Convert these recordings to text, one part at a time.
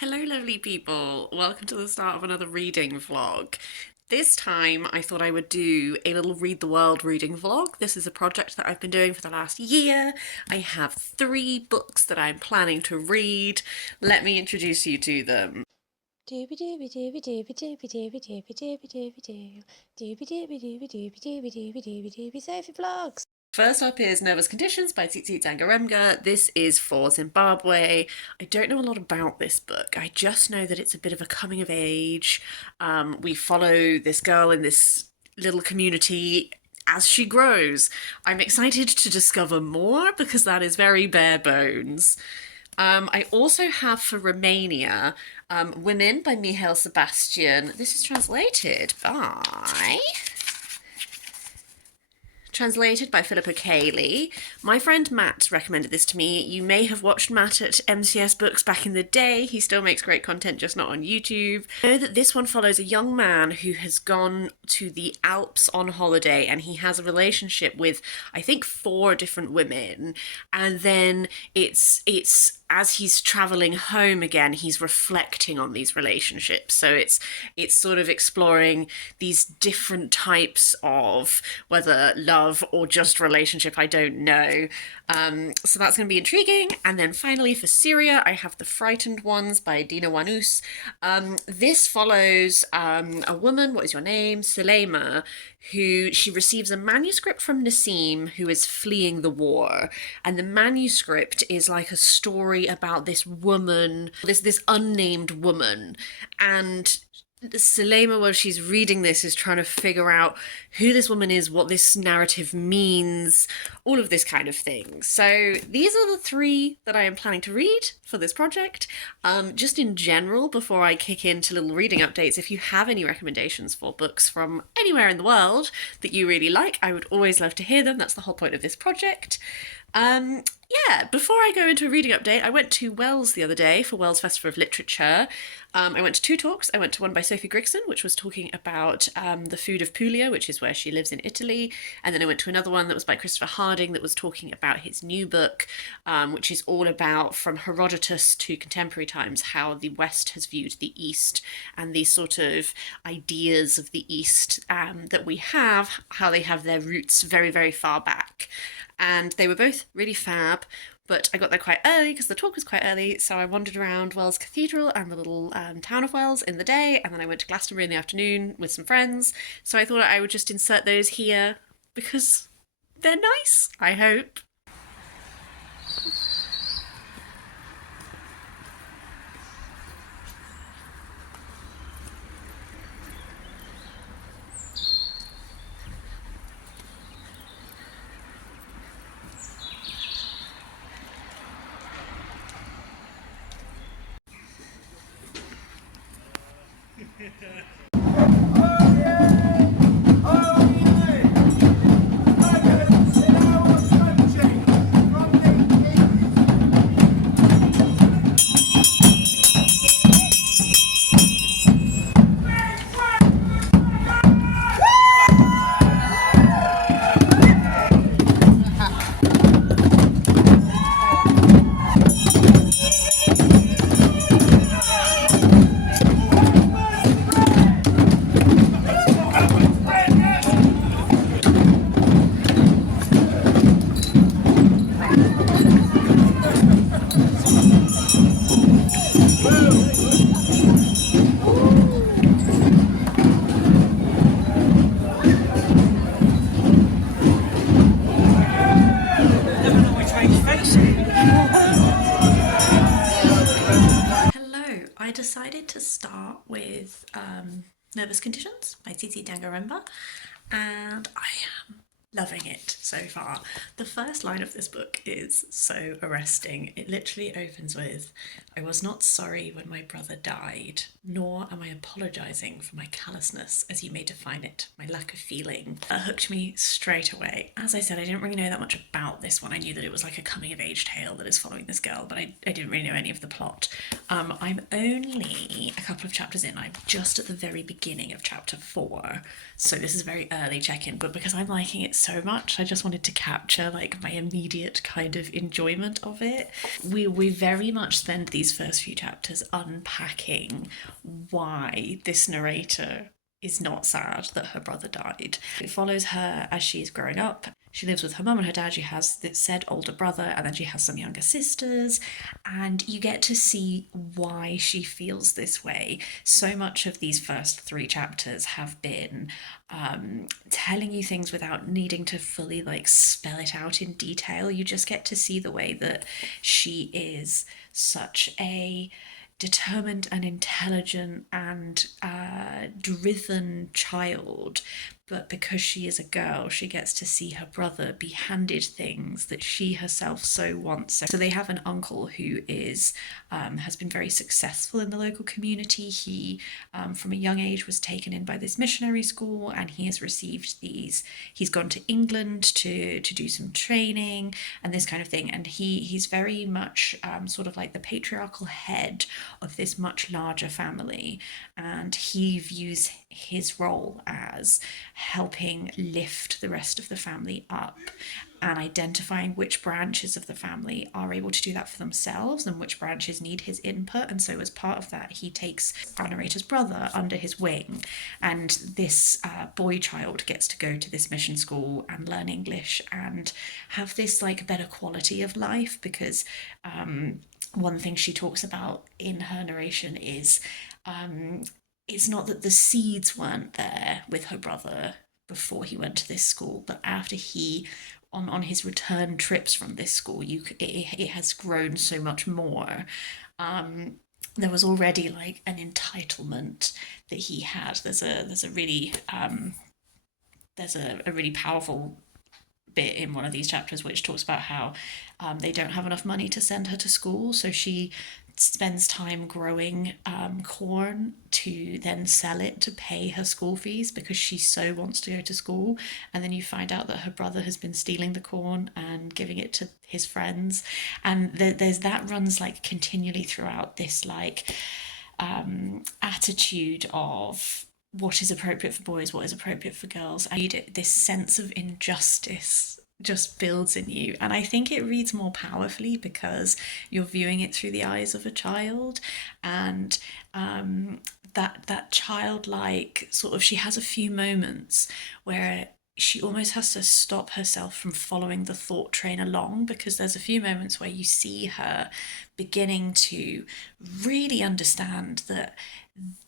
Hello, lovely people. Welcome to the start of another reading vlog. This time I thought I would do a little Read the World reading vlog. This is a project that I've been doing for the last year. I have 3 books that I'm planning to read. Let me introduce you to them. Doobie doobie doobie doobie doobie doobie doobie doobie doobie doo. Doobie doobie doobie doobie doobie doobie doobie doobie Sophie Vlogs. First up is Nervous Conditions by Tsitsi Dangarembga. This is for Zimbabwe. I don't know a lot about this book. I just know that it's a bit of a coming of age. We follow this girl in this little community as she grows. I'm excited to discover more because that is very bare bones. I also have for Romania Women by Mihail Sebastian. This is translated by Philippa Cayley. My friend Matt recommended this to me. You may have watched Matt at MCS Books back in the day. He still makes great content, just not on YouTube. I know that this one follows a young man who has gone to the Alps on holiday and he has a relationship with, I think, 4 different women. And then it's as he's traveling home again, he's reflecting on these relationships. So it's sort of exploring these different types of whether love or just relationship, I don't know. So that's going to be intriguing. And then finally for Syria, I have The Frightened Ones by Dina Wannous. This follows a woman, what is your name? Ceallaigh, who she receives a manuscript from Nassim, who is fleeing the war. And the manuscript is like a story about this woman, this unnamed woman. And Ceallaigh, while she's reading this, is trying to figure out who this woman is, what this narrative means, all of this kind of thing. So these are the 3 that I am planning to read for this project. Just in general, before I kick into little reading updates, if you have any recommendations for books from anywhere in the world that you really like, I would always love to hear them. That's the whole point of this project. Yeah, before I go into a reading update, I went to Wells the other day for Wells Festival of Literature. I went to 2 talks. I went to one by Sophie Grigson, which was talking about the food of Puglia, which is where she lives in Italy. And then I went to another one that was by Christopher Harding that was talking about his new book, which is all about, from Herodotus to contemporary times, how the West has viewed the East and these sort of ideas of the East that we have, how they have their roots very, very far back. And they were both really fab, but I got there quite early because the talk was quite early, so I wandered around Wells Cathedral and the little town of Wells in the day, and then I went to Glastonbury in the afternoon with some friends. So I thought I would just insert those here because they're nice, I hope. I decided to start with Nervous Conditions by Tsitsi Dangarembga, and I am loving it so far. The first line of this book is so arresting. It literally opens with, "I was not sorry when my brother died, nor am I apologising for my callousness, as you may define it, my lack of feeling." That hooked me straight away. As I said, I didn't really know that much about this one. I knew that it was like a coming-of-age tale that is following this girl, but I didn't really know any of the plot. I'm only a couple of chapters in. I'm just at the very beginning of chapter 4, so this is a very early check-in, but because I'm liking it so much, I just wanted to capture like my immediate kind of enjoyment of it. We very much spend these these first few chapters unpacking why this narrator is not sad that her brother died. It follows her as she's growing up. She lives with her mum and her dad. She has this said older brother, and then she has some younger sisters, and you get to see why she feels this way. So much of these first 3 chapters have been telling you things without needing to fully like spell it out in detail. You just get to see the way that she is such a determined and intelligent and driven child, but because she is a girl, she gets to see her brother be handed things that she herself so wants. So they have an uncle who is has been very successful in the local community. He from a young age was taken in by this missionary school, and he has received these. He's gone to England to do some training and this kind of thing, and he's very much sort of like the patriarchal head of this much larger family, and he views his role as helping lift the rest of the family up and identifying which branches of the family are able to do that for themselves and which branches need his input. And so as part of that, he takes our narrator's brother under his wing, and this boy child gets to go to this mission school and learn English and have this like better quality of life, because one thing she talks about in her narration is it's not that the seeds weren't there with her brother before he went to this school, but after he on his return trips from this school, it has grown so much more. There was already like an entitlement that he had. There's a really a really powerful bit in one of these chapters which talks about how they don't have enough money to send her to school, so she spends time growing corn to then sell it to pay her school fees because she so wants to go to school. And then you find out that her brother has been stealing the corn and giving it to his friends, and there's that runs like continually throughout this like attitude of what is appropriate for boys, what is appropriate for girls. And this sense of injustice just builds in you, and I think it reads more powerfully because you're viewing it through the eyes of a child, and that childlike sort of, she has a few moments where she almost has to stop herself from following the thought train along, because there's a few moments where you see her beginning to really understand that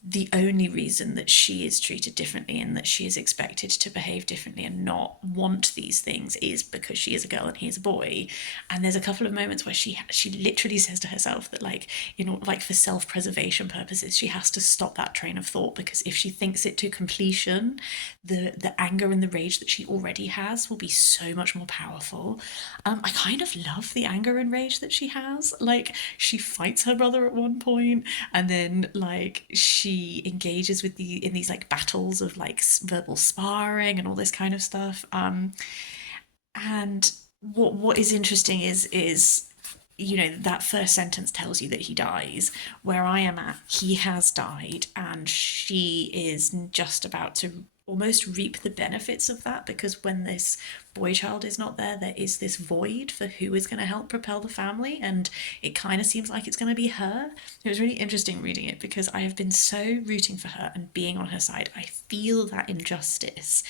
the only reason that she is treated differently and that she is expected to behave differently and not want these things is because she is a girl and he is a boy. And there's a couple of moments where she literally says to herself that like, you know, like for self-preservation purposes, she has to stop that train of thought, because if she thinks it to completion, the anger and the rage that she already has will be so much more powerful. I kind of love the anger and rage that she has. Like, she fights her brother at one point, and then like she engages with in these like battles of like verbal sparring and all this kind of stuff. And what is interesting is you know, that first sentence tells you that he dies. Where I am at, he has died, and she is just about to almost reap the benefits of that, because when this boy child is not there, there is this void for who is going to help propel the family, and it kind of seems like it's going to be her. It was really interesting reading it because I have been so rooting for her and being on her side. I feel that injustice,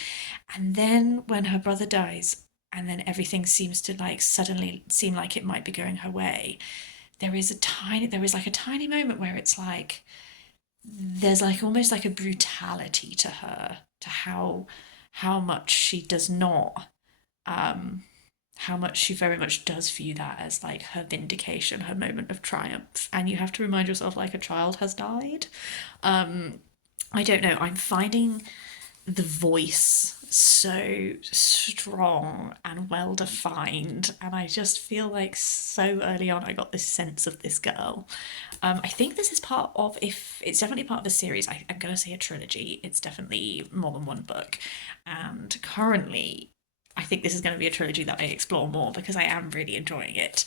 and then when her brother dies and then everything seems to like suddenly seem like it might be going her way, there is like a tiny moment where it's like there's like almost like a brutality to her, to how much she does not how much she very much does view that as like her vindication, her moment of triumph, and you have to remind yourself like a child has died. I don't know, I'm finding the voice so strong and well defined, and I just feel like so early on I got this sense of this girl. I think this is part of, if it's definitely part of a series, I'm gonna say a trilogy. It's definitely more than one book, and currently I think this is going to be a trilogy that I explore more because I am really enjoying it.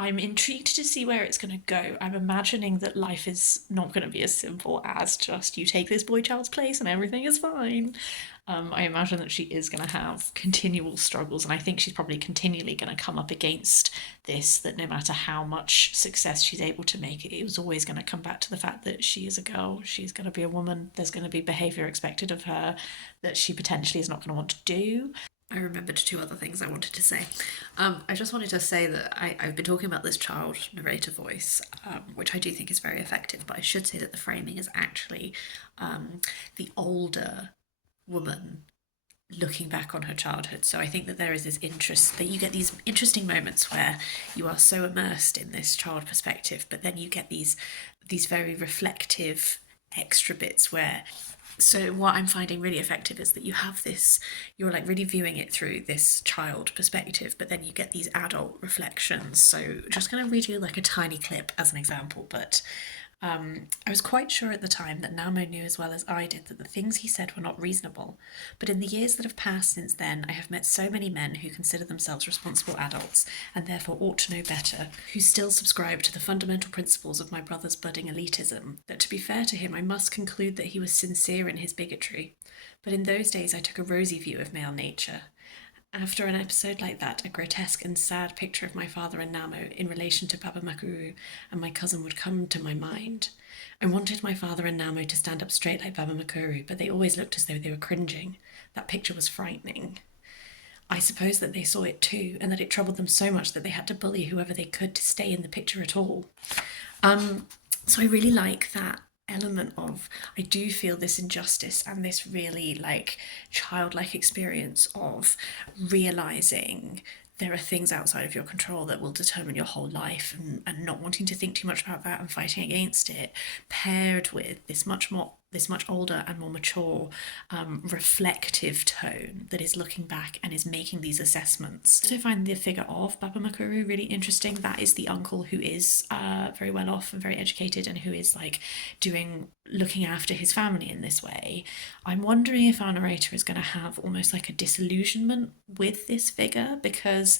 I'm intrigued to see where it's going to go. I'm imagining that life is not going to be as simple as just you take this boy child's place and everything is fine. I imagine that she is going to have continual struggles, and I think she's probably continually going to come up against this, that no matter how much success she's able to make, it was always going to come back to the fact that she is a girl, she's going to be a woman, there's going to be behaviour expected of her that she potentially is not going to want to do. I remembered two other things I wanted to say. I just wanted to say that I've been talking about this child narrator voice, which I do think is very effective, but I should say that the framing is actually the older woman looking back on her childhood. So I think that there is this interest, that you get these interesting moments where you are so immersed in this child perspective, but then you get these very reflective extra bits where, so what I'm finding really effective is that you have this, you're like really viewing it through this child perspective, but then you get these adult reflections. So just going to read you like a tiny clip as an example, but I was quite sure at the time that Namo knew as well as I did that the things he said were not reasonable, but in the years that have passed since then, I have met so many men who consider themselves responsible adults, and therefore ought to know better, who still subscribe to the fundamental principles of my brother's budding elitism, that to be fair to him I must conclude that he was sincere in his bigotry. But in those days I took a rosy view of male nature. After an episode like that, a grotesque and sad picture of my father and Namo in relation to Baba Makuru and my cousin would come to my mind. I wanted my father and Namo to stand up straight like Baba Makuru, but they always looked as though they were cringing. That picture was frightening. I suppose that they saw it too, and that it troubled them so much that they had to bully whoever they could to stay in the picture at all. So I really like that element of, I do feel this injustice and this really like childlike experience of realizing there are things outside of your control that will determine your whole life, and not wanting to think too much about that and fighting against it, paired with this much older and more mature, reflective tone that is looking back and is making these assessments. So I find the figure of Baba Makuru really interesting. That is the uncle who is very well off and very educated, and who is like looking after his family in this way. I'm wondering if our narrator is going to have almost like a disillusionment with this figure, because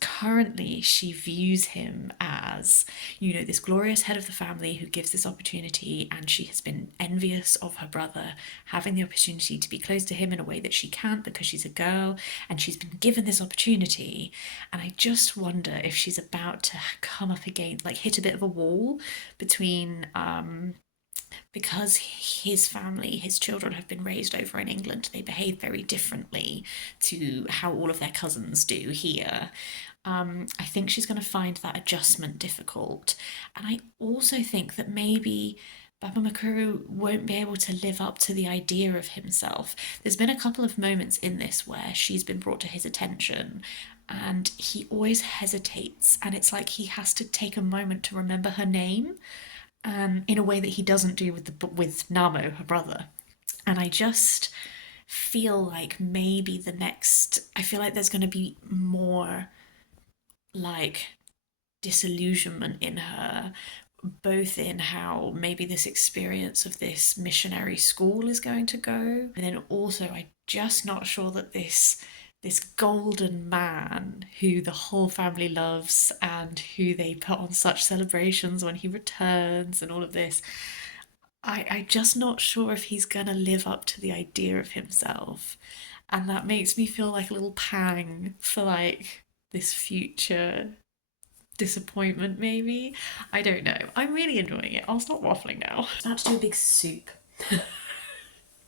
currently she views him as, this glorious head of the family who gives this opportunity, and she has been envious of her brother having the opportunity to be close to him in a way that she can't because she's a girl, and she's been given this opportunity. And I just wonder if she's about to come up against, like, hit a bit of a wall between because his family, his children have been raised over in England, they behave very differently to how all of their cousins do here. I think she's going to find that adjustment difficult. And I also think that maybe Baba Makuru won't be able to live up to the idea of himself. There's been a couple of moments in this where she's been brought to his attention and he always hesitates, and it's like he has to take a moment to remember her name, in a way that he doesn't do with Namo, her brother. And I just feel like maybe I feel like there's going to be more like disillusionment in her, both in how maybe this experience of this missionary school is going to go, and then also I'm just not sure that this golden man who the whole family loves and who they put on such celebrations when he returns and all of this, I'm just not sure if he's gonna live up to the idea of himself. And that makes me feel like a little pang for like this future disappointment, maybe. I don't know. I'm really enjoying it. I'll stop waffling now. I'm about to do a big soup.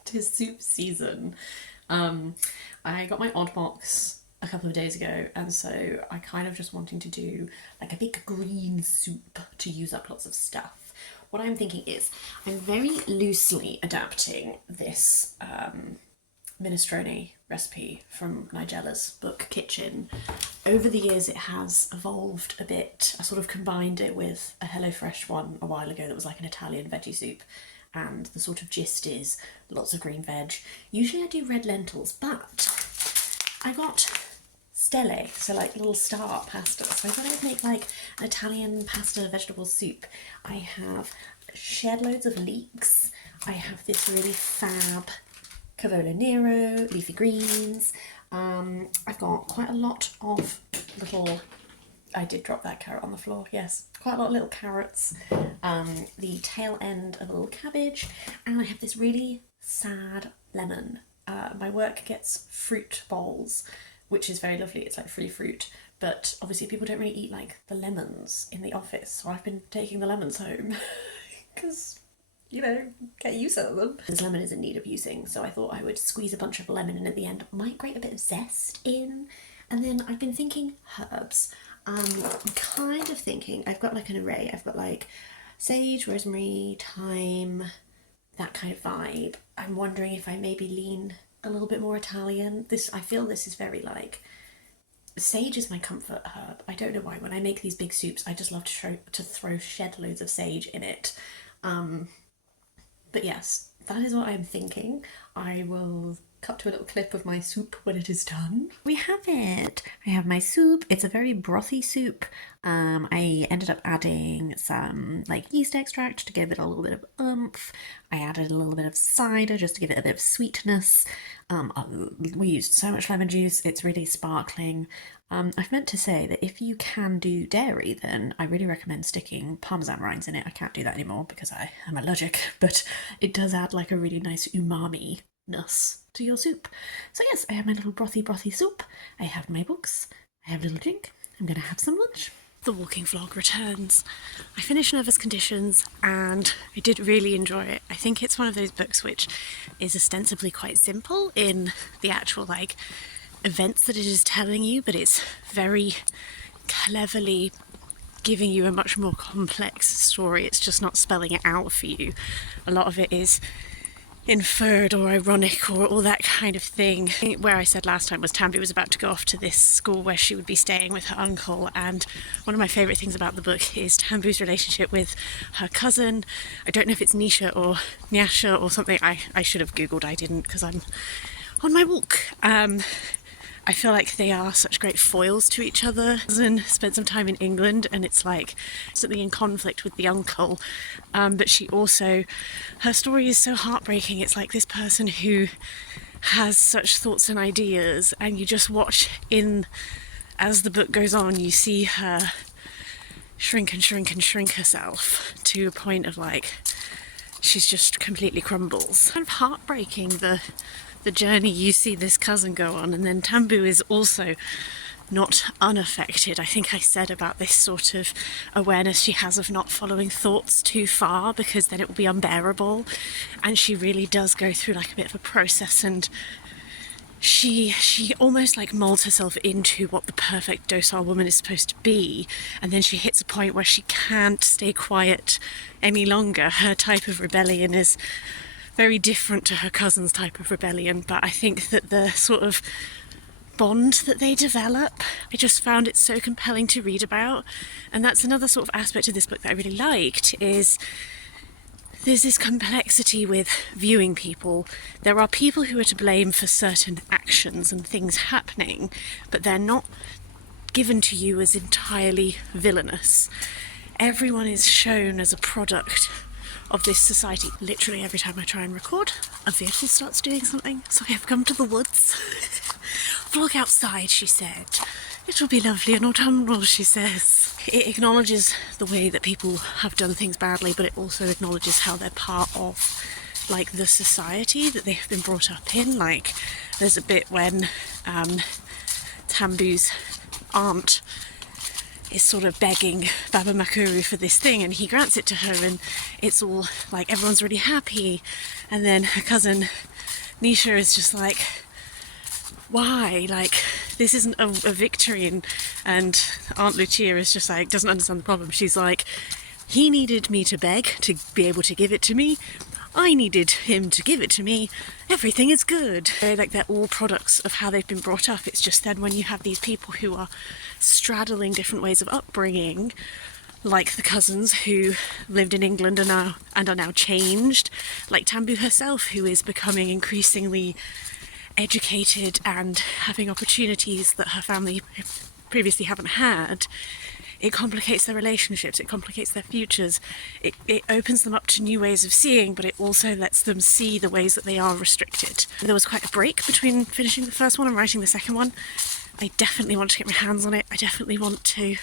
Tis soup season. I got my odd box a couple of days ago, and so I kind of just wanting to do like a big green soup to use up lots of stuff. What I'm thinking is I'm very loosely adapting this minestrone recipe from Nigella's book Kitchen. Over the years it has evolved a bit. I sort of combined it with a HelloFresh one a while ago that was like an Italian veggie soup, and the sort of gist is lots of green veg. Usually I do red lentils, but I got stelle, so like little star pasta, so I thought I would make like an Italian pasta vegetable soup. I have shed loads of leeks. I have this really fab cavolo nero, leafy greens. I've got quite a lot of little I did drop that carrot on the floor, yes. Quite a lot of little carrots, the tail end of a little cabbage, and I have this really sad lemon. My work gets fruit bowls, which is very lovely. It's like free fruit, but obviously people don't really eat like the lemons in the office, so I've been taking the lemons home because, you know, get use out of them. This lemon is in need of using, so I thought I would squeeze a bunch of lemon in at the end. Might grate a bit of zest in. And then I've been thinking herbs. I'm kind of thinking, I've got like an array. I've got like sage, rosemary, thyme, that kind of vibe. I'm wondering if I maybe lean a little bit more Italian. I feel this is very like, sage is my comfort herb. I don't know why. When I make these big soups, I just love to throw shed loads of sage in it. But yes, that is what I'm thinking. I will cut to a little clip of my soup when it is done. We have it! I have my soup. It's a very brothy soup. I ended up adding some like yeast extract to give it a little bit of oomph. I added a little bit of cider just to give it a bit of sweetness. We used so much lemon juice, it's really sparkling. I've meant to say that if you can do dairy, then I really recommend sticking parmesan rinds in it. I can't do that anymore because I am allergic, but it does add like a really nice umami-ness to your soup. So yes, I have my little brothy soup. I have my books. I have a little drink. I'm gonna have some lunch. The walking vlog returns. I finished Nervous Conditions and I did really enjoy it. I think it's one of those books which is ostensibly quite simple in the actual like events that it is telling you, but it's very cleverly giving you a much more complex story. It's just not spelling it out for you. A lot of it is inferred or ironic or all that kind of thing. Where I said last time was Tambi was about to go off to this school where she would be staying with her uncle, and one of my favourite things about the book is Tambu's relationship with her cousin. I don't know if it's Nisha or Nyasha or something. I should have googled, I didn't because I'm on my walk. I feel like they are such great foils to each other. Cousin spent some time in England and it's like something in conflict with the uncle, but she also, her story is so heartbreaking. It's like this person who has such thoughts and ideas, and you just watch as the book goes on, you see her shrink and shrink and shrink herself to a point of like she's just completely crumbles. Kind of heartbreaking, the journey you see this cousin go on, and then Tambu is also not unaffected. I think I said about this sort of awareness she has of not following thoughts too far because then it will be unbearable, and she really does go through like a bit of a process, and she almost like molds herself into what the perfect docile woman is supposed to be, and then she hits a point where she can't stay quiet any longer. Her type of rebellion is very different to her cousin's type of rebellion, but I think that the sort of bond that they develop, I just found it so compelling to read about. And that's another sort of aspect of this book that I really liked, is there's this complexity with viewing people. There are people who are to blame for certain actions and things happening, but they're not given to you as entirely villainous. Everyone is shown as a product of this society. Literally every time I try and record, a vehicle starts doing something. So I have come to the woods. Vlog outside, she said. It will be lovely and autumnal, she says. It acknowledges the way that people have done things badly, but it also acknowledges how they're part of like the society that they have been brought up in. Like there's a bit when Tambu's aunt is sort of begging Baba Makuru for this thing, and he grants it to her, and it's all like everyone's really happy, and then her cousin Nisha is just like, why, like this isn't a victory, and Aunt Lucia is just like doesn't understand the problem. She's like, he needed me to beg to be able to give it to me, I needed him to give it to me, everything is good. Like they're all products of how they've been brought up. It's just then when you have these people who are straddling different ways of upbringing, like the cousins who lived in England and are now changed, like Tambu herself, who is becoming increasingly educated and having opportunities that her family previously haven't had. It complicates their relationships, it complicates their futures, it opens them up to new ways of seeing, but it also lets them see the ways that they are restricted. There was quite a break between finishing the first one and writing the second one, I definitely want to get my hands on it. I definitely want to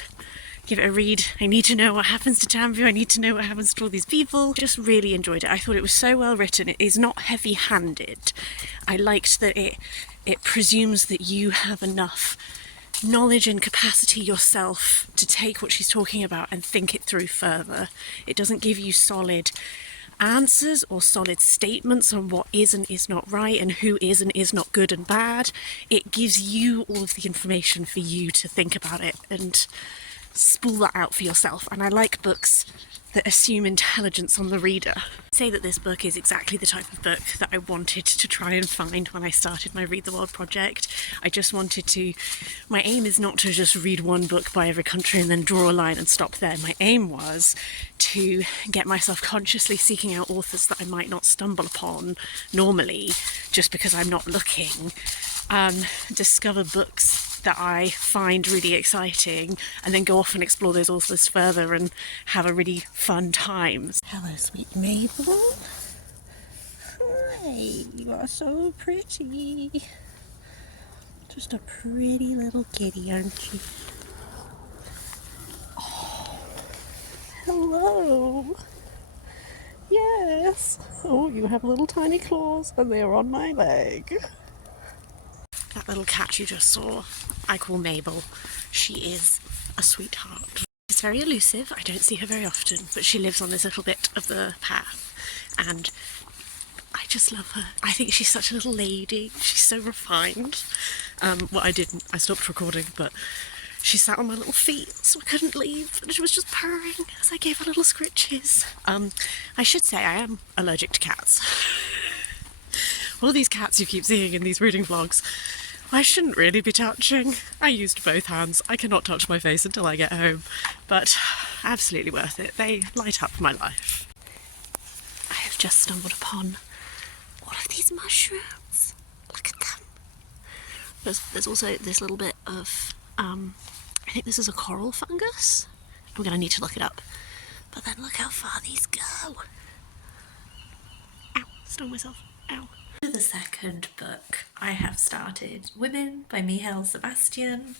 give it a read. I need to know what happens to Tambu. I need to know what happens to all these people. Just really enjoyed it. I thought it was so well written. It is not heavy-handed. I liked that it presumes that you have enough knowledge and capacity yourself to take what she's talking about and think it through further. It doesn't give you solid answers or solid statements on what is and is not right and who is and is not good and bad. It gives you all of the information for you to think about it and spool that out for yourself. And I like books that assume intelligence on the reader. I'd say that this book is exactly the type of book that I wanted to try and find when I started my Read the World project. I just wanted to, my aim is not to just read one book by every country and then draw a line and stop there. My aim was to get myself consciously seeking out authors that I might not stumble upon normally just because I'm not looking. Discover books that I find really exciting and then go off and explore those authors further and have a really fun time. Hello, sweet Mabel. Hi, you are so pretty. Just a pretty little kitty, aren't you? Oh, hello. Yes. Oh, you have little tiny claws and they are on my leg. That little cat you just saw, I call Mabel. She is a sweetheart. She's very elusive. I don't see her very often, but she lives on this little bit of the path and I just love her. I think she's such a little lady. She's so refined. Well, I stopped recording, but she sat on my little feet so I couldn't leave and she was just purring as I gave her little scritches. I should say I am allergic to cats. All these cats you keep seeing in these reading vlogs, I shouldn't really be touching. I used both hands. I cannot touch my face until I get home, but absolutely worth it. They light up my life. I have just stumbled upon all of these mushrooms. Look at them. There's also this little bit of, I think this is a coral fungus. I'm going to need to look it up. But then look how far these go. Ow, stung myself. Ow. The second book I have started, Women by Mihail Sebastian.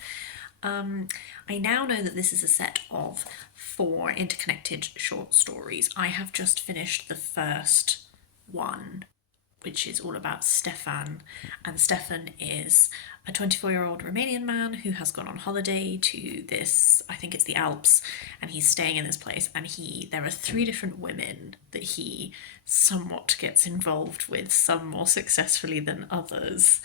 I now know that this is a set of 4 interconnected short stories. I have just finished the first one, which is all about Stefan, and Stefan is a 24-year-old Romanian man who has gone on holiday to this, I think it's the Alps, and he's staying in this place, and there are 3 different women that he somewhat gets involved with, some more successfully than others.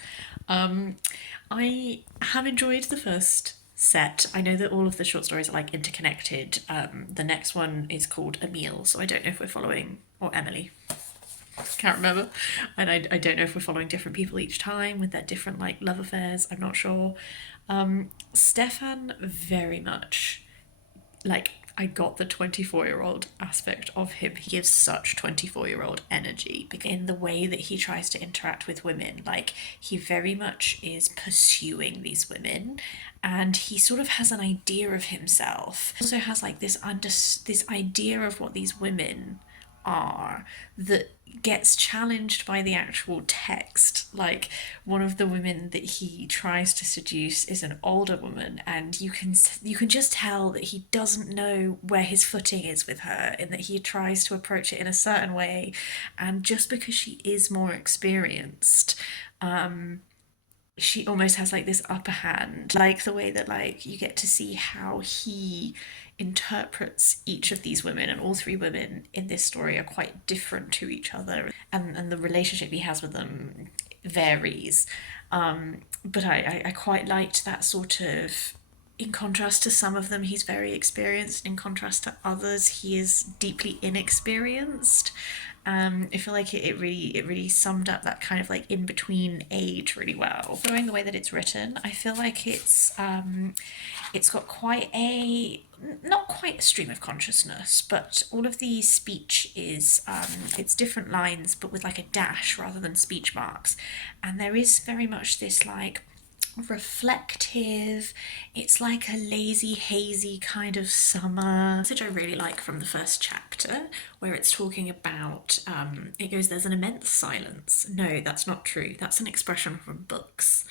I have enjoyed the first set. I know that all of the short stories are like interconnected. The next one is called Emile, so I don't know if we're following, or Emily. Can't remember. And I don't know if we're following different people each time with their different like love affairs. I'm not sure. Stefan very much, like, I got the 24-year-old aspect of him. He gives such 24-year-old energy in the way that he tries to interact with women. Like, he very much is pursuing these women and he sort of has an idea of himself. He also has like this idea of what these women are that gets challenged by the actual text. Like, one of the women that he tries to seduce is an older woman, and you can just tell that he doesn't know where his footing is with her, and that he tries to approach it in a certain way, and just because she is more experienced, she almost has like this upper hand. Like the way that like you get to see how he interprets each of these women, and all 3 women in this story are quite different to each other, and the relationship he has with them varies. But I quite liked that sort of, in contrast to some of them he's very experienced, in contrast to others he is deeply inexperienced. I feel like it really summed up that kind of like in between age really well. Knowing the way that it's written, I feel like it's got quite a, not quite a stream of consciousness, but all of the speech is it's different lines but with like a dash rather than speech marks, and there is very much this like reflective, it's like a lazy hazy kind of summer message I really like from the first chapter, where it's talking about it goes, there's an immense silence. No, that's not true, that's an expression from books.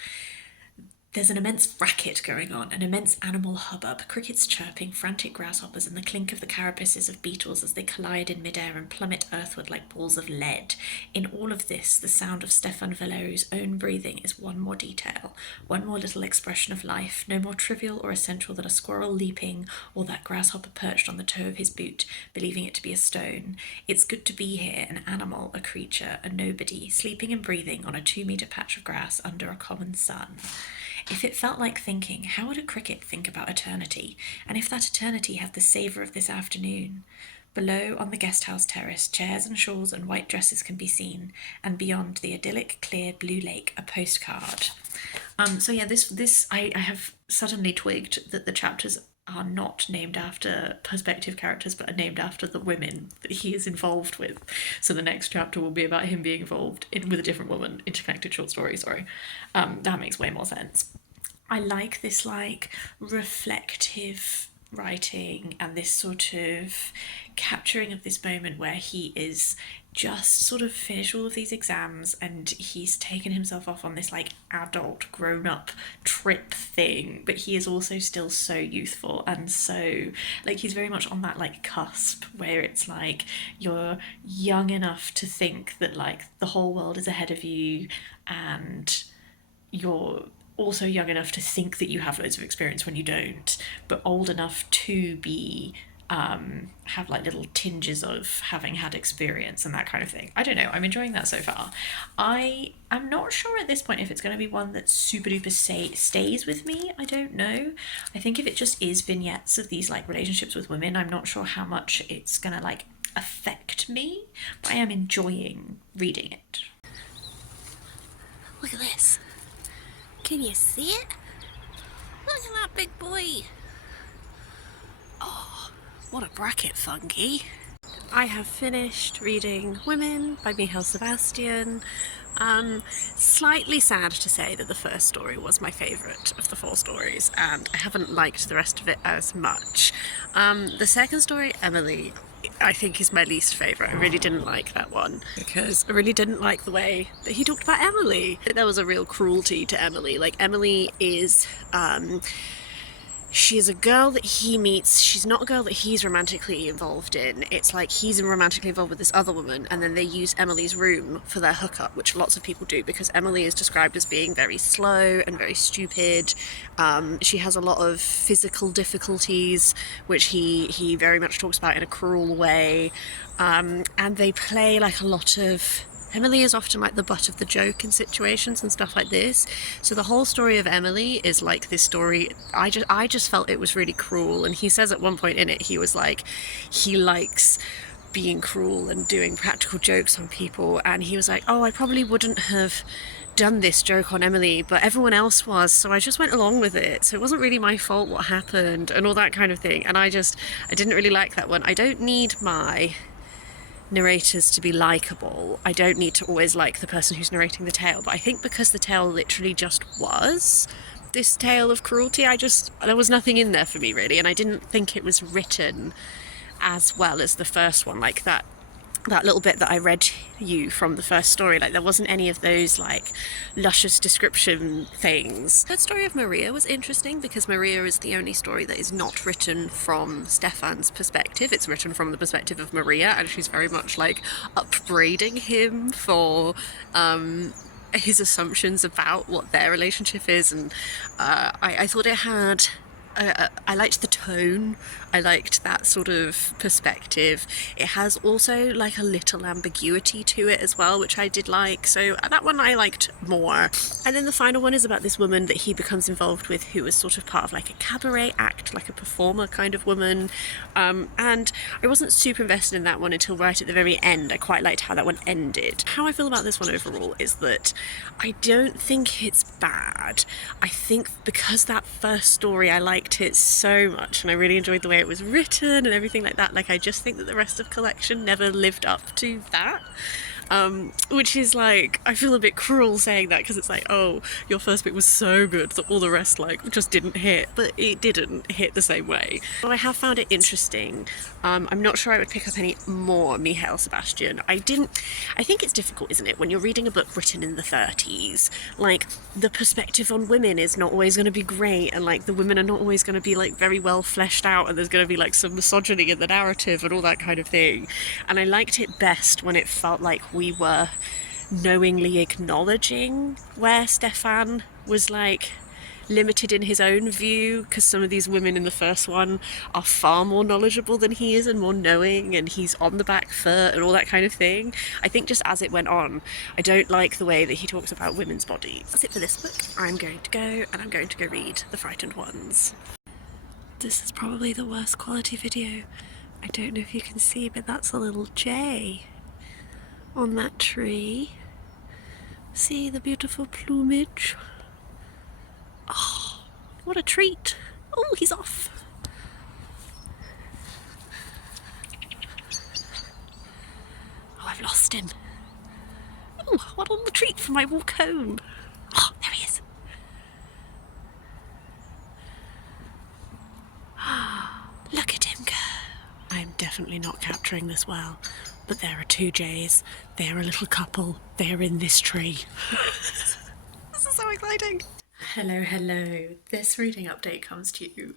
There's an immense racket going on, an immense animal hubbub, crickets chirping, frantic grasshoppers, and the clink of the carapaces of beetles as they collide in midair and plummet earthward like balls of lead. In all of this, the sound of Stefan Valery's own breathing is one more detail, one more little expression of life, no more trivial or essential than a squirrel leaping or that grasshopper perched on the toe of his boot, believing it to be a stone. It's good to be here, an animal, a creature, a nobody, sleeping and breathing on a 2-metre patch of grass under a common sun. If it felt like thinking, how would a cricket think about eternity? And if that eternity had the savour of this afternoon? Below, on the guesthouse terrace, chairs and shawls and white dresses can be seen, and beyond the idyllic, clear blue lake, a postcard. So yeah, this I have suddenly twigged that the chapters are not named after perspective characters, but are named after the women that he is involved with. So the next chapter will be about him being involved with a different woman, interconnected short story, sorry. That makes way more sense. I like this reflective writing and this sort of capturing of this moment where he is just sort of finished all of these exams and he's taken himself off on this adult grown-up trip thing, but he is also still so youthful and so he's very much on that cusp where it's you're young enough to think that the whole world is ahead of you, and you're also young enough to think that you have loads of experience when you don't, but old enough to be have little tinges of having had experience and that kind of thing. I don't know, I'm enjoying that so far. I am not sure at this point if it's going to be one that super duper stays with me. I don't know. I think if it just is vignettes of these relationships with women, I'm not sure how much it's going to affect me, but I am enjoying reading it. Look at this. Can you see it? Look at that big boy. Oh, what a bracket, funky. I have finished reading Women by Mihail Sebastian. Slightly sad to say that the first story was my favourite of the 4 stories, and I haven't liked the rest of it as much. The second story, Emily, I think is my least favourite. I really didn't like that one because I really didn't like the way that he talked about Emily. There was a real cruelty to Emily. Emily is she is a girl that he meets. She's not a girl that he's romantically involved in. It's he's romantically involved with this other woman, and then they use Emily's room for their hookup, which lots of people do because Emily is described as being very slow and very stupid. She has a lot of physical difficulties, which he very much talks about in a cruel way. And they play a lot of... Emily is often the butt of the joke in situations and stuff like this. So the whole story of Emily is this story. I just felt it was really cruel. And he says at one point in it, he was he likes being cruel and doing practical jokes on people. And he was oh, I probably wouldn't have done this joke on Emily, but everyone else was, so I just went along with it. So it wasn't really my fault what happened and all that kind of thing. And I didn't really like that one. I don't need my narrators to be likeable. I don't need to always like the person who's narrating the tale, but I think because the tale literally just was this tale of cruelty, there was nothing in there for me really, and I didn't think it was written as well as the first one. That little bit that I read you from the first story, there wasn't any of those luscious description things. The story of Maria was interesting because Maria is the only story that is not written from Stefan's perspective. It's written from the perspective of Maria, and she's very much upbraiding him for his assumptions about what their relationship is, and I thought it had... I liked the tone. I liked that sort of perspective. It has also a little ambiguity to it as well, which I did like. So that one I liked more. And then the final one is about this woman that he becomes involved with, who is sort of part of a cabaret act, a performer kind of woman. And I wasn't super invested in that one until right at the very end. I quite liked how that one ended. How I feel about this one overall is that I don't think it's bad. I think because that first story I liked it so much and I really enjoyed the way it was written and everything like that, I just think that the rest of the collection never lived up to that. Which is like, I feel a bit cruel saying that because it's like, oh, your first bit was so good that all the rest like just didn't hit, but it didn't hit the same way. But I have found it interesting. I'm not sure I would pick up any more Mihail Sebastian. I think it's difficult, isn't it, when you're reading a book written in the 30s, like the perspective on women is not always going to be great, and like the women are not always going to be like very well fleshed out, and there's going to be like some misogyny in the narrative and all that kind of thing. And I liked it best when it felt like we were knowingly acknowledging where Stefan was like limited in his own view, because some of these women in the first one are far more knowledgeable than he is and more knowing, and he's on the back foot and all that kind of thing. I think just as it went on, I don't like the way that he talks about women's bodies. That's it for this book. I'm going to go read The Frightened Ones. This is probably the worst quality video. I don't know if you can see, but that's a little J on that tree. See the beautiful plumage? Oh, what a treat. Oh, he's off. Oh, I've lost him. Oh, what a little treat for my walk home. Oh, there he is. Look at him go. I'm definitely not capturing this well, but there are two J's. They're a little couple. They're in this tree. This is so exciting. Hello, hello. This reading update comes to you.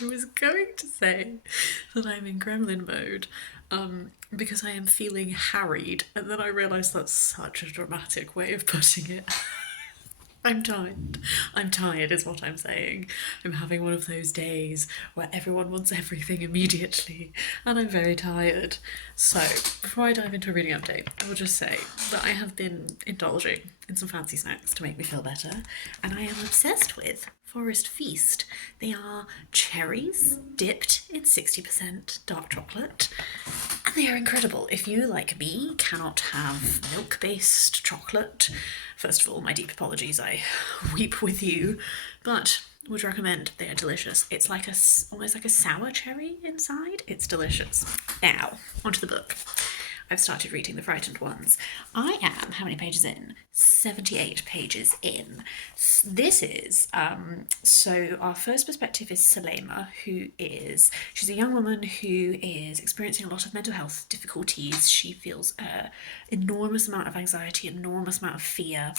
I was going to say that I'm in gremlin mode because I am feeling harried, and then I realised that's such a dramatic way of putting it. I'm tired. I'm tired is what I'm saying. I'm having one of those days where everyone wants everything immediately, and I'm very tired. So, before I dive into a reading update, I will just say that I have been indulging in some fancy snacks to make me feel better, and I am obsessed with Forest Feast. They are cherries dipped in 60% dark chocolate, and they are incredible. If you, like me, cannot have milk-based chocolate, first of all, my deep apologies, I weep with you, but would recommend. They are delicious. It's like almost like a sour cherry inside. It's delicious. Now, onto the book. I've started reading The Frightened Ones. I am, how many pages in? 78 pages in. This is, so our first perspective is Ceallaigh, she's a young woman who is experiencing a lot of mental health difficulties. She feels an enormous amount of anxiety, enormous amount of fear.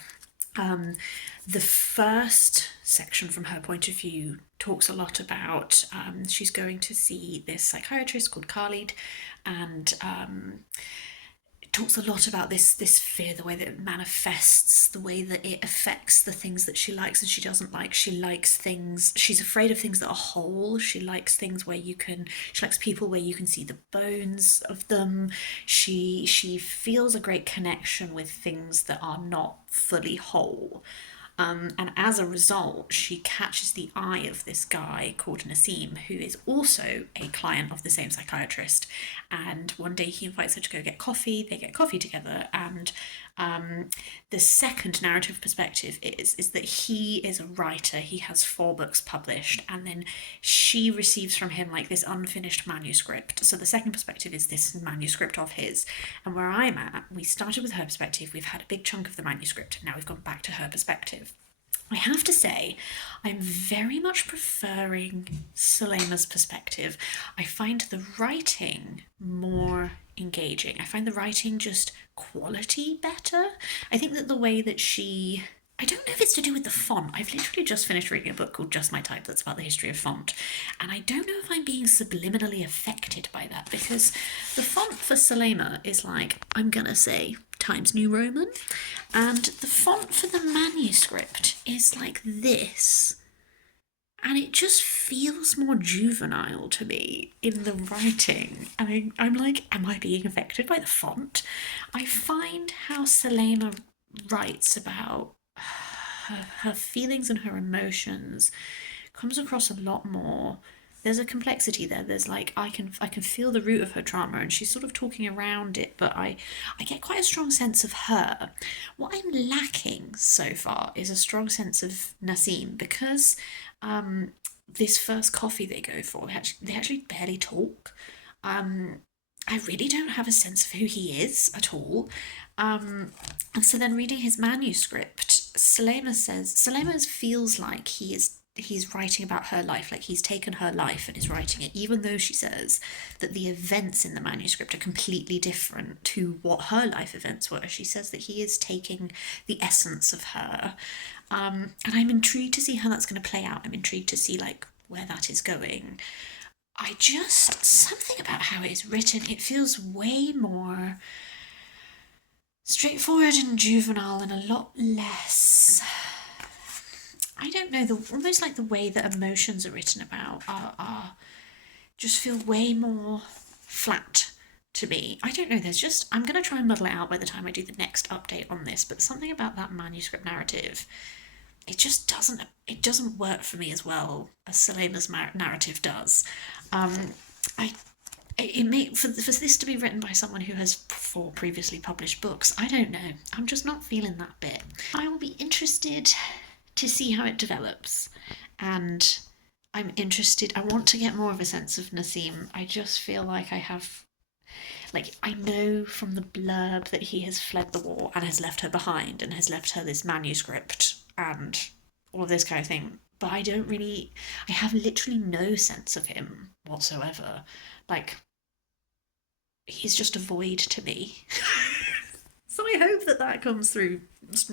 The first section from her point of view talks a lot about she's going to see this psychiatrist called Khalid, and it talks a lot about this fear, the way that it manifests, the way that it affects the things that she likes and she doesn't like. She likes things, she's afraid of things that are whole. She likes things where she likes people where you can see the bones of them. She feels a great connection with things that are not fully whole. And as a result, she catches the eye of this guy called Nassim, who is also a client of the same psychiatrist. And one day he invites her to go get coffee. They get coffee together, and the second narrative perspective is that he is a writer. He has 4 books published, and then she receives from him like this unfinished manuscript. So the second perspective is this manuscript of his. And where I'm at, we started with her perspective. We've had a big chunk of the manuscript, and now we've gone back to her perspective. I have to say, I'm very much preferring Ceallaigh's perspective. I find the writing more engaging. I find the writing just quality better. I think that the way that I don't know if it's to do with the font. I've literally just finished reading a book called Just My Type that's about the history of font, and I don't know if I'm being subliminally affected by that, because the font for Ceallaigh is like, I'm gonna say, Times New Roman, and the font for the manuscript is like this, and it just feels more juvenile to me in the writing. And I'm like, am I being affected by the font? I find how Ceallaigh writes about her feelings and her emotions comes across a lot more. There's a complexity there. There's like, I can feel the root of her trauma, and she's sort of talking around it, but I get quite a strong sense of her. What I'm lacking so far is a strong sense of Nassim, because this first coffee they go for, they actually barely talk. I really don't have a sense of who he is at all. And so then reading his manuscript, Ceallaigh feels like he's writing about her life, like he's taken her life and is writing it, even though she says that the events in the manuscript are completely different to what her life events were. She says that he is taking the essence of her. And I'm intrigued to see how that's going to play out. I'm intrigued to see like where that is going. Something about how it is written, it feels way more straightforward and juvenile and a lot less, I don't know, almost like the way that emotions are written about are just feel way more flat to me. I don't know, I'm going to try and muddle it out by the time I do the next update on this, but something about that manuscript narrative, it just doesn't work for me as well as Ceallaigh's narrative does. For this to be written by someone who has 4 previously published books, I don't know. I'm just not feeling that bit. I will be interested to see how it develops, and I want to get more of a sense of Nassim. I just feel like I know from the blurb that he has fled the war and has left her behind and has left her this manuscript and all of this kind of thing, but I have literally no sense of him whatsoever. Like, he's just a void to me. So I hope that comes through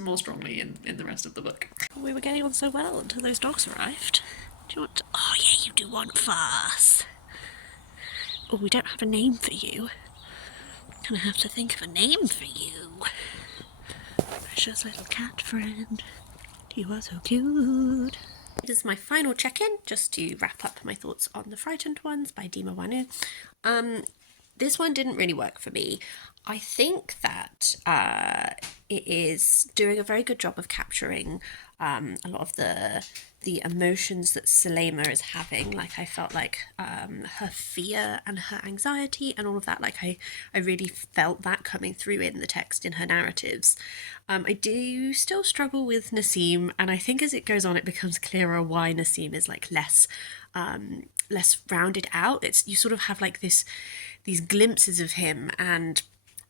more strongly in the rest of the book. We were getting on so well until those dogs arrived. Do you want... Oh yeah, you do want farce. Oh, we don't have a name for you. Gonna have to think of a name for you. Precious little cat friend. You are so cute. This is my final check-in, just to wrap up my thoughts on The Frightened Ones by Dima Wannous. This one didn't really work for me. I think that it is doing a very good job of capturing a lot of the emotions that Ceallaigh is having. Like, I felt like her fear and her anxiety and all of that, like I really felt that coming through in the text, in her narratives. I do still struggle with Nassim, and I think as it goes on it becomes clearer why Nassim is like less rounded out. You sort of have like these glimpses of him, and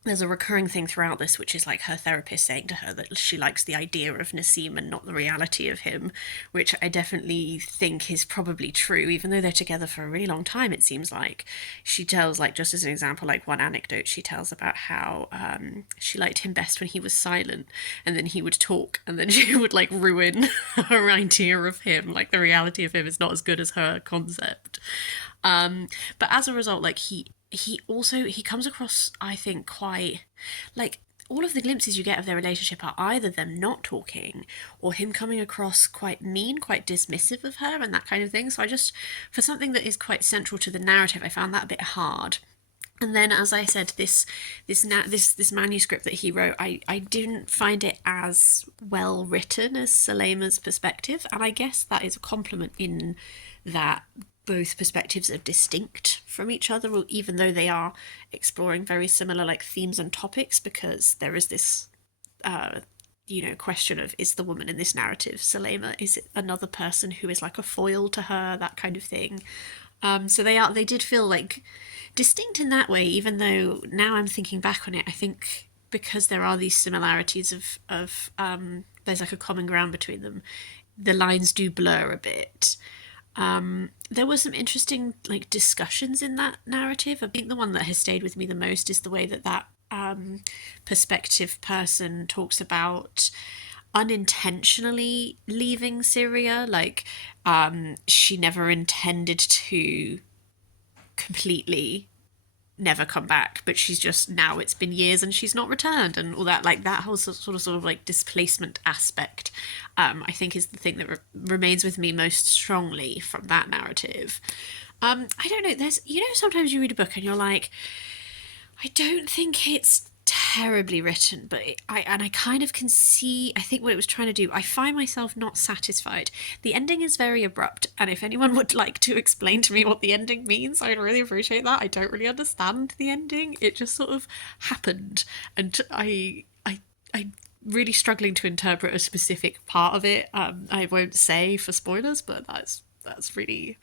there's a recurring thing throughout this, which is like her therapist saying to her that she likes the idea of Nassim and not the reality of him, which I definitely think is probably true, even though they're together for a really long time. It seems like she tells, like, just as an example, like one anecdote she tells about how she liked him best when he was silent, and then he would talk, and then she would like ruin her idea of him. Like, the reality of him is not as good as her concept. But as a result, like he comes across, I think, quite like, all of the glimpses you get of their relationship are either them not talking or him coming across quite mean, quite dismissive of her and that kind of thing. So I just, for something that is quite central to the narrative, I found that a bit hard. And then, as I said, this manuscript that he wrote, I didn't find it as well written as Ceallaigh's perspective, and I guess that is a compliment in that both perspectives are distinct from each other, even though they are exploring very similar like themes and topics, because there is this question of, is the woman in this narrative Ceallaigh? Is it another person who is like a foil to her, that kind of thing. So they did feel like distinct in that way, even though now I'm thinking back on it, I think because there are these similarities of there's like a common ground between them, the lines do blur a bit. There were some interesting like discussions in that narrative. I think the one that has stayed with me the most is the way that perspective person talks about unintentionally leaving Syria. Like, she never intended to completely never come back, but she's just, now it's been years and she's not returned, and all that, like that whole sort of like displacement aspect, I think is the thing that remains with me most strongly from that narrative. I don't know, there's, sometimes you read a book and you're like, I don't think it's terribly written, but I kind of can see, I think what it was trying to do. I find myself not satisfied. The ending is very abrupt, and if anyone would like to explain to me what the ending means, I'd really appreciate that. I don't really understand the ending. It just sort of happened, and I'm really struggling to interpret a specific part of it. I won't say for spoilers, but that's really,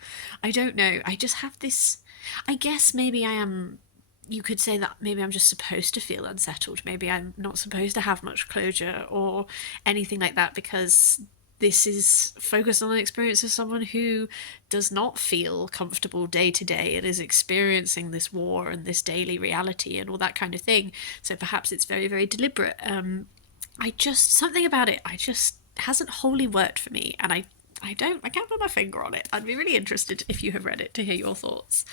I don't know. I just have this, I guess maybe I am you could say that maybe I'm just supposed to feel unsettled. Maybe I'm not supposed to have much closure or anything like that, because this is focused on the experience of someone who does not feel comfortable day to day and is experiencing this war and this daily reality and all that kind of thing. So perhaps it's very, very deliberate. Something about it, I just hasn't wholly worked for me, and I can't put my finger on it. I'd be really interested, if you have read it, to hear your thoughts.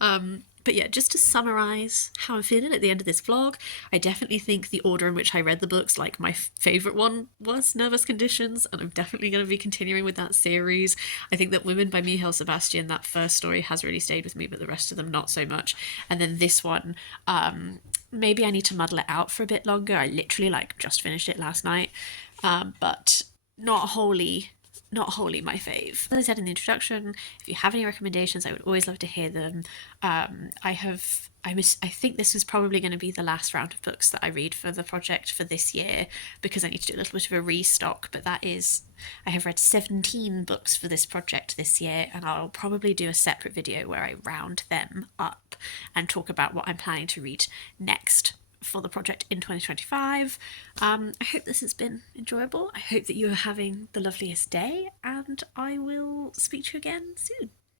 But yeah, just to summarise how I'm feeling at the end of this vlog, I definitely think the order in which I read the books, like my favourite one was Nervous Conditions, and I'm definitely going to be continuing with that series. I think that Women by Mihail Sebastian, that first story, has really stayed with me, but the rest of them not so much. And then this one, maybe I need to muddle it out for a bit longer. I literally just finished it last night, but not wholly my fave. As I said in the introduction, if you have any recommendations, I would always love to hear them. I think this is probably going to be the last round of books that I read for the project for this year, because I need to do a little bit of a restock, but I have read 17 books for this project this year, and I'll probably do a separate video where I round them up and talk about what I'm planning to read next for the project in 2025. I hope this has been enjoyable. I hope that you are having the loveliest day, and I will speak to you again soon.